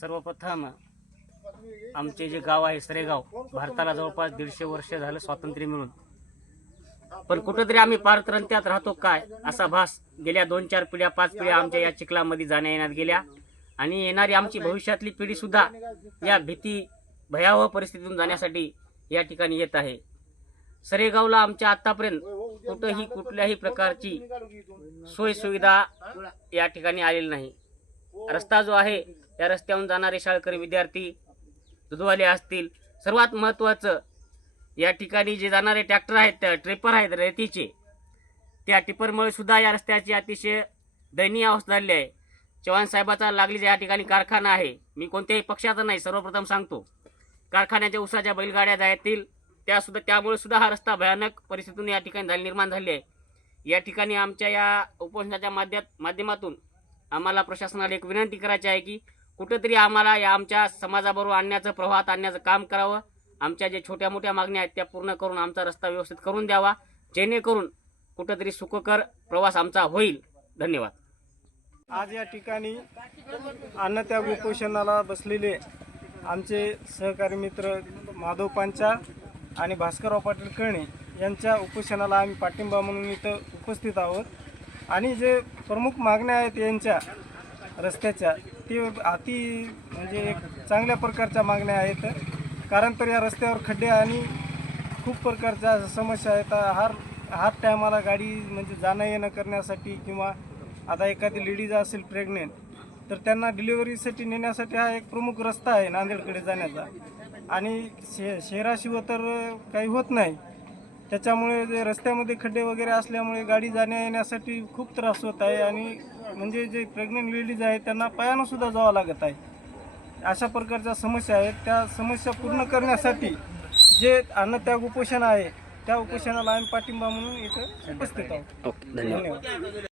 सर्वप्रथम आमचे जे गाव आहे सरेगाव भारताला जवळपास दीडशे वर्ष झालं स्वातंत्र्य मिळून. पण कुठंतरी आम्ही पारतंत्र्यात राहतो काय असा भास गेल्या दोन चार पिढ्या पाच पिढ्या आमच्या या चिखलामध्ये जाण्या येण्यात गेल्या. आणि येणारी आमची भविष्यातली पिढी सुद्धा या भीती भयावह परिस्थितीतून जाण्यासाठी या ठिकाणी येत आहे. सरेगावला आमच्या आतापर्यंत कुठंही कुठल्याही प्रकारची सोयसुविधा या ठिकाणी आलेली नाही. रस्ता जो आहे या रस्त्यावरून जाणारे शाळकरी विद्यार्थी दुधवाले असतील. सर्वात महत्त्वाचं या ठिकाणी जे जाणारे ट्रॅक्टर आहेत ट्रेपर आहेत रेतीचे. त्या टिपरमुळे सुद्धा या रस्त्याची अतिशय दयनीय अवस्था झालेली आहे. चव्हाण साहेबाचा लागलीचा या ठिकाणी कारखाना आहे. मी कोणत्याही पक्षाचा नाही सर्वप्रथम सांगतो. कारखान्याच्या उसाच्या बैलगाड्या जातील त्यासुद्धा त्यामुळे सुद्धा हा रस्ता भयानक परिस्थितीतून या ठिकाणी झाली निर्माण झाली आहे. या ठिकाणी आमच्या या उपोषणाच्या माध्यमातून आम्हाला प्रशासनाला एक विनंती करायची आहे की कुठंतरी आम्हाला या आमच्या समाजाबरोबर आणण्याचं प्रवाहात आणण्याचं काम करावं. आमच्या ज्या छोट्या मोठ्या मागण्या आहेत त्या पूर्ण करून आमचा रस्ता व्यवस्थित करून द्यावा. जेणेकरून कुठंतरी सुखकर प्रवास आमचा होईल. धन्यवाद. आज या ठिकाणी अन्नत्याग उपोषणाला बसलेले आमचे सहकारी मित्र माधव पांचा आणि भास्करराव पाटील कळणे यांच्या उपोषणाला आम्ही पाठिंबा म्हणून इथं उपस्थित आहोत. आणि जे प्रमुख मागण्या आहेत यांच्या रस्त्याच्या ते अति म्हणजे एक चांगल्या प्रकारच्या मागण्या आहेत. कारण तर या रस्त्यावर खड्डे आणि खूप प्रकारच्या समस्या आहेत. हर हर टायमाला गाडी म्हणजे जाणं येणं करण्यासाठी किंवा आता एखादी लेडीज असेल प्रेग्नेंट तर त्यांना डिलिव्हरीसाठी नेण्यासाठी हा एक प्रमुख रस्ता आहे नांदेडकडे जाण्याचा. आणि शे शहराशिवाय तर काही होत नाही. त्याच्यामुळे जे रस्त्यामध्ये खड्डे वगैरे असल्यामुळे गाडी जाण्या येण्यासाठी खूप त्रास होत आहे आणि म्हणजे जे प्रेग्नेंट लेडीज आहेत त्यांना पायानं सुद्धा जावं लागत आहे. अशा प्रकारच्या समस्या आहेत. त्या समस्या पूर्ण करण्यासाठी जे अन्नत्याग उपोषण आहे त्या उपोषणाला आम्ही पाठिंबा म्हणून इथं उपस्थित आहोत. धन्यवाद.